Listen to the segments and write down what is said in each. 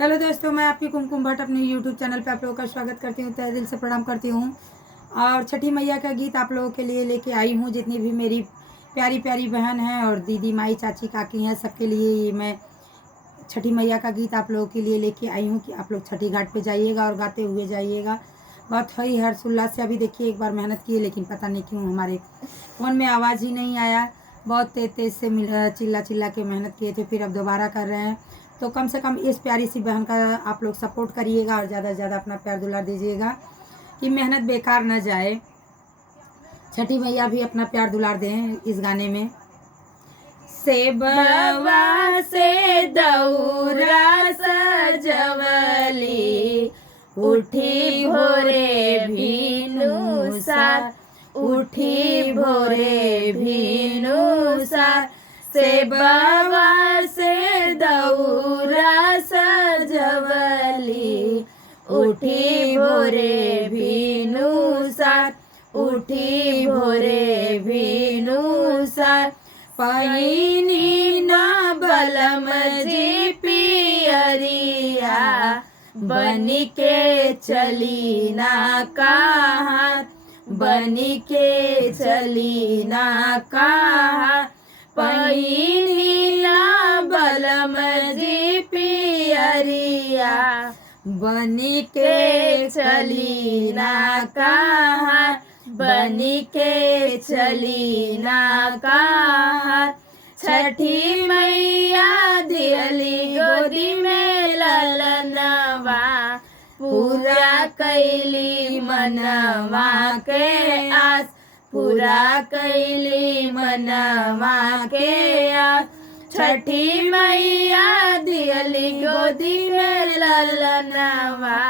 Hello दोस्तों, मैं आपकी कुमकुम भट्ट अपने यूट्यूब चैनल पे आप लोगों का स्वागत करती हूँ, तहे दिल से प्रणाम करती हूँ। और छठी मैया का गीत आप लोगों के लिए लेके आई हूँ। जितनी भी मेरी प्यारी प्यारी बहन हैं और दीदी माई चाची काकी हैं, सबके लिए ये मैं छठी मैया का गीत आप लोगों के लिए लेके आई हूँ कि आप लोग छठी घाट पे जाइएगा और गाते हुए जाइएगा। बहुत ही हर्षोल्लास से। अभी देखिए, एक बार मेहनत की लेकिन पता नहीं क्यों हमारे फ़ोन में आवाज़ ही नहीं आया। बहुत तेज़ तेज़ से चिल्ला चिल्ला के मेहनत किए थे, फिर अब दोबारा कर रहे हैं। तो कम से कम इस प्यारी सी बहन का आप लोग सपोर्ट करिएगा और ज़्यादा से ज़्यादा अपना प्यार दुलार दीजिएगा कि मेहनत बेकार न जाए। छठी मैया भी अपना प्यार दुलार दें इस गाने में। सेबवा से दौरा सजवली, उठी भोरे भीनुसार, उठी भोरे भीनुसार। सेबवा से दौरा सजवली, उठी भोरे भीनुसार, उठी भोरे भीनुसार। पैनी ना बलम जी पियरिया, बनी के चली ना कहाँ, बनी के चली ना कहाँ। पैनी ना बलम जी पियरिया, बनी के चली ना कहाँ, बनी के चली ना कहाँ। छठी मैया दियली गोदी में ललनवा, पूरा कैली मनवा के आस, पूरा कैली मनवा के आस। छठी मैया दियली गोदी में ललनवा,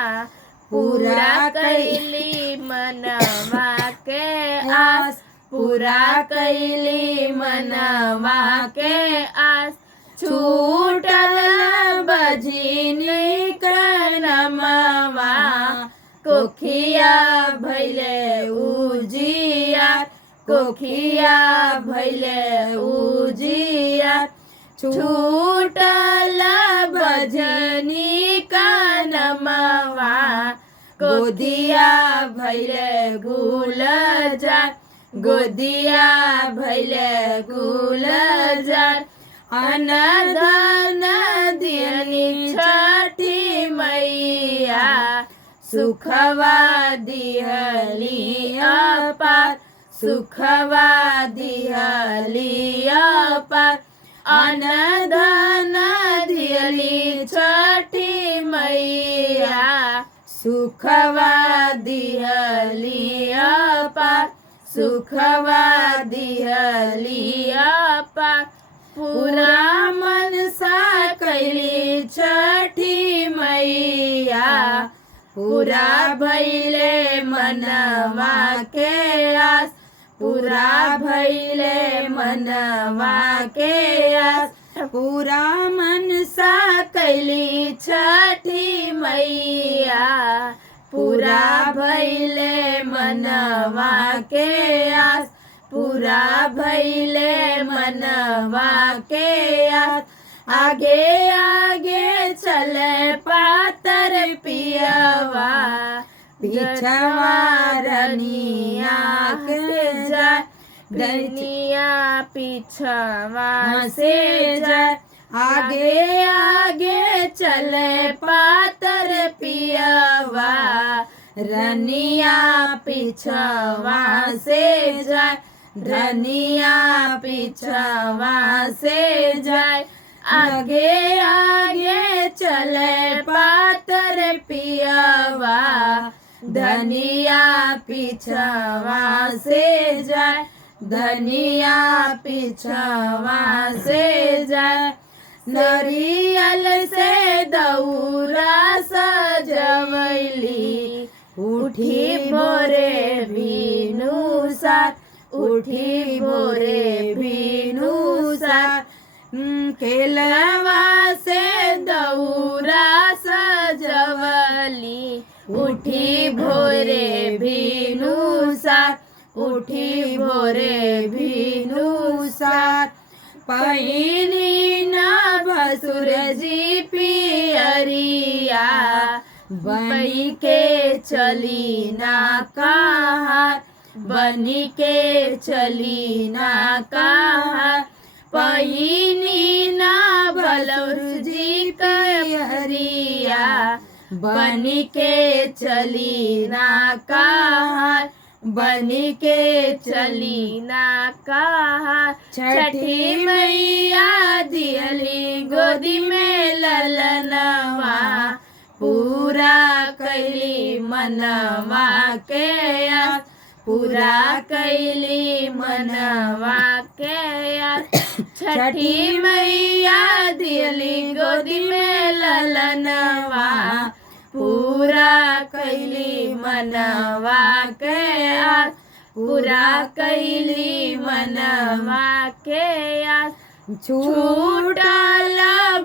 पूरा कैली मनवा के आस, पूरा कैली मनवा के आस। छूटल बजनी करनमवा, कोखिया भैले उजियार, कोखिया भैले उजियार। छूटल बजनी करनमवा, गोदिया भैले गुलजार, गोदिया भैले गुलजार। अनधन दियनी छठी मैया, सुखवा दिहली अपार, सुखवा दिहली अपार। अनधन दियली छठी मैया, सुखवा दिहली अपार, सुखवा दिहली अपार। पूरा मनसा कैली छठी मैया, पूरा भैले मनवा के आस, पूरा भैले मनवा के आस। पूरा मनसा कैली छठी मैया, पूरा भैले मनवा के आस, पूरा भैले मनवा के आस। आगे आगे चले पातर पियवा, पिछवा रनिया के जाए, रनिया पिछवा से जाए। आगे आगे चले पातर पियवा, रनिया पिछवा से जाए, रनिया पिछवा से जाए। आगे आगे चले पातर पियवा, धनिया पिछवा से जाए, धनिया पिछवा से जाए। नरियल से दौरा सजवली, उठी भोरे भीनुसार, उठी भोरे भीनुसार। केलवा से दौरा सजवली, उठी भोरे भीनुसार, उठी भोरे भीनुसार। पहिनी ना सूरजी पियरिया बनी के चली ना कहाँ, बनी के चली ना कहाँ, पहिनी ना भलौजी पियरिया बनी के चली ना कहाँ, बनी के चली ना कहाँ। छठी मैया दियली गोदी में ललनवा, पूरा कैली मनवा के आस, पूरा कैली मनवा के आस। छठी मैया दियली गोदी में ललनवा, पूरा कैली मनवा के आस, पूरा कैली मनवा के आस। छूटल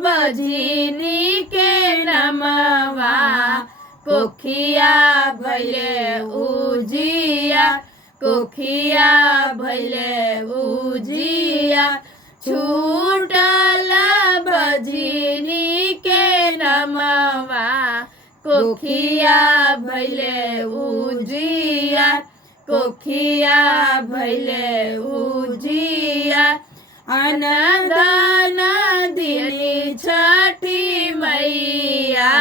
बझिनी के नमवा, कोखिया भैले उजिया, कोखिया भैले उजिया। छूटल बझिनी के नमवा, कोखिया भैले उजिया, कोखिया भैले उजिया। अनदान दियली छठी मैया,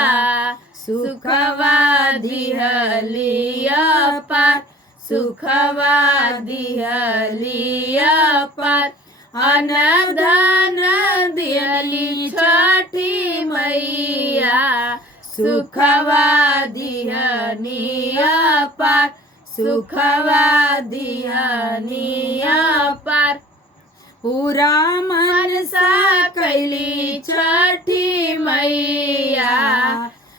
सुखवा दिहली अपार, सुखवा दिहली अपार। अनदान दियली छठी मैया, सुखवा दिहनी अपार, सुखवा दिहनी अपार। पूरा मनसा कैली छठी मैया,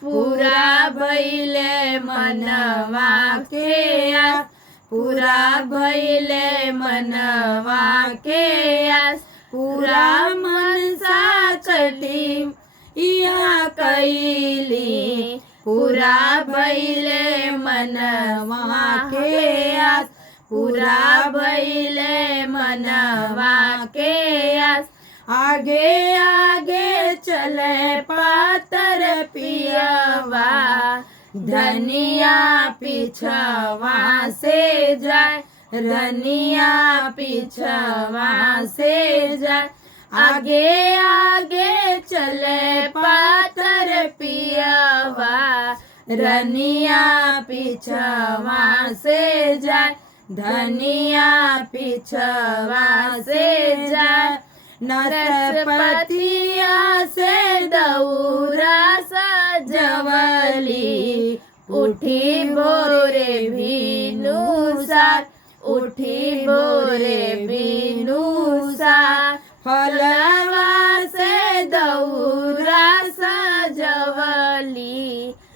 पूरा भैले मनवा के आस, पूरा भैले मनवा के आस। पूरा मनसा कैली या कैली, पूरा भैले मनवा के आस, पूरा भैले मनवा के आस। आगे आगे चले पातर पियवा, धनिया पिछवा से जाए, धनिया पिछवा से जाए। आगे आगे चले पातर पियवा, धनिया पिछवा से जाए, धनिया पिछवा से जाए। नरपतिया से दौरा सजवली, उठी भोरे भीनुसार, उठी भोरे भीनुसार। फलवा से दौरा सजवली,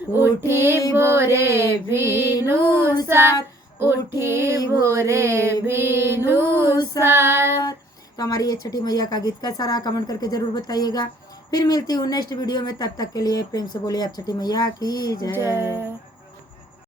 उठी भोरे भीनुसार, उठी भोरे भीनुसार। तो हमारी ये छठी मैया का गीत कैसा रहा कमेंट करके जरूर बताइएगा। फिर मिलती हूँ नेक्स्ट वीडियो में, तब तक के लिए प्रेम से बोलिए आप छठी मैया की जय।